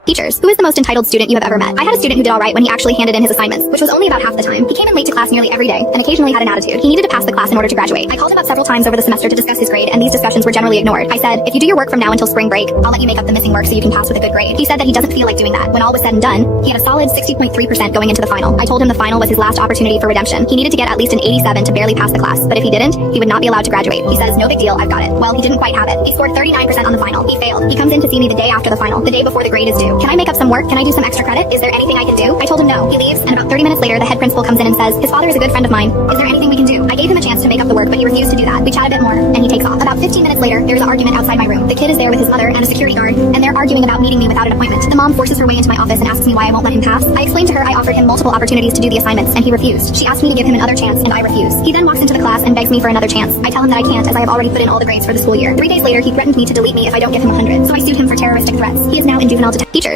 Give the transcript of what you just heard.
Teachers, who is the most entitled student you have ever met? I had a student who did all right when he actually handed in his assignments, which was only about half the time. He came in late to class nearly every day, and occasionally had an attitude. He needed to pass the class in order to graduate. I called him up several times over the semester to discuss his grade, and these discussions were generally ignored. I said, if you do your work from now until spring break, I'll let you make up the missing work so you can pass with a good grade. He said that he doesn't feel like doing that. When all was said and done, he had a solid 60.3% going into the final. I told him the final was his last opportunity for redemption. He needed to get at least an 87 to barely pass the class, but if he didn't, he would not be allowed to graduate. He says, no big deal, I've got it. Well, he didn't quite have it. He scored 39% on the final. He failed. He comes in to see me the day after the final, the day before the grade is due. Can I make up some work? Can I do some extra credit? Is there anything I can do? I told him no. He leaves, and about 30 minutes later, the head principal comes in and says, his father is a good friend of mine. Is there anything we can do? I gave him a chance to make up the work, but he refused to do that. We chat a bit more, and he takes off. About 15 minutes later, there's an argument outside my room. The kid is there with his mother and a security guard, and they're arguing about meeting me without an appointment. The mom forces her way into my office and asks me why I won't let him pass. I explained to her I offered him multiple opportunities to do the assignments, and he refused. She asked me to give him another chance, and I refuse. He then walks into the class and begs me for another chance. I tell him that I can't, as I have already put in all the grades for the school year. 3 days later, he threatened me to delete me if I don't give him 100, so I sued him for terroristic threats. He is now in juvenile detention.